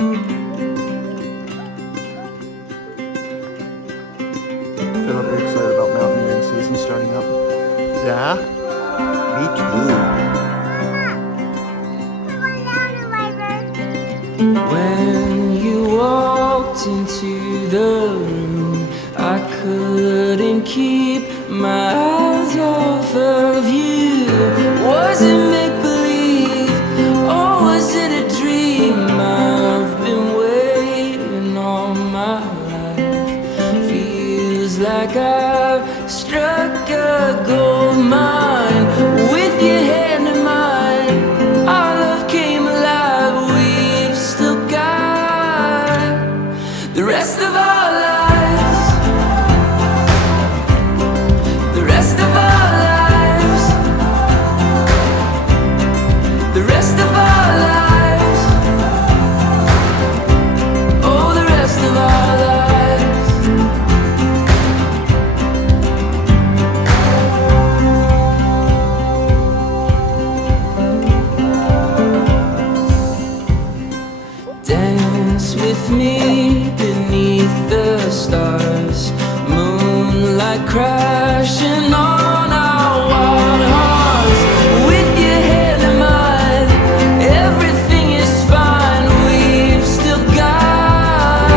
I feel like very excited about mountaineering season starting up. Yeah? Me too. When you walked into the room, I couldn't keep my eyes off of you. Was it make-believe, or was it a dream? I've been waiting all my life. Feels like I've struck a gold mine. With your hand in mine, our love came alive. We've still got the rest of our lives. The rest of our lives. The rest of our lives. Oh, the rest of our lives. Dance with me beneath the stars, moonlight crashing on our wild hearts. With your hand in mine, everything is fine. We've still got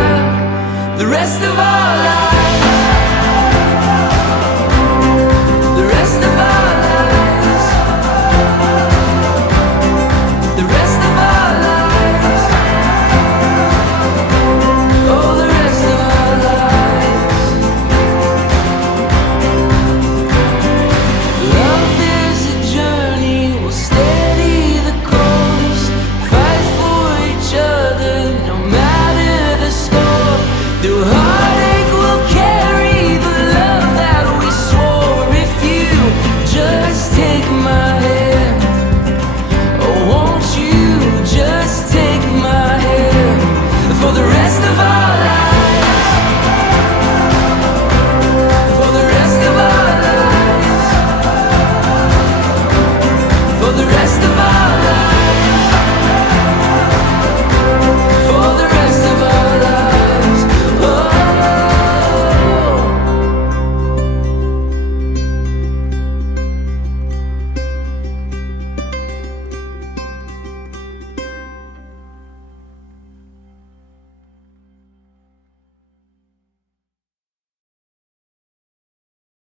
the rest of our lives. The rest of our lives. The rest of our lives. Oh, the rest of our lives. Love is a journey, we'll steady the course, fight for each other, no matter the score. Through heartache we'll carry the love that we swore. If you just